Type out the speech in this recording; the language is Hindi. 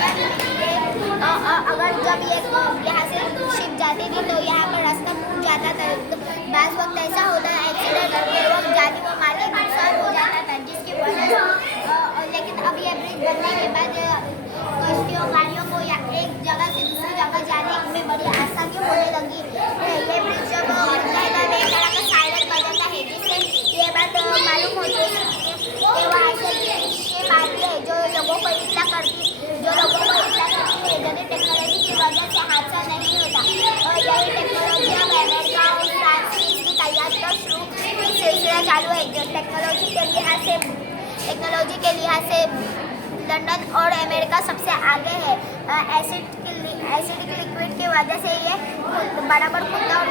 गाड़ियाँ भी मिली है। अगर जब ये यहाँ से शिप जाती थी तो यहाँ पर रास्ता फूट जाता था। बाज़ वक्त ऐसा होता है एक्सीडेंट के वक्त जानी व माली नुकसान हो जाता था, जिसकी वजह से लेकिन अब ये ब्रिज बनने के बाद कश्तियों गाड़ियों को या एक जगह से दूसरी जगह जाने में बड़ी आसानी होने लगी है। ये ब्रिज जब बनता है तब एक तरह का सायरन बजाता है, जिससे ये बात मालूम होती है कि वहाँ से शिप आती है जो लोगों को इतना करती है जैसे टेक्नोलॉजी की वजह से हादसा नहीं होता। और यही टेक्नोलॉजी अब अमेरिका और फ्रांस की इसकी तैयारियों शुरू सिलसिला चालू है। जो टेक्नोलॉजी के लिहाज से लंदन और अमेरिका सबसे आगे है। एसिड की लिक्विड की वजह से ये बराबर खुलता और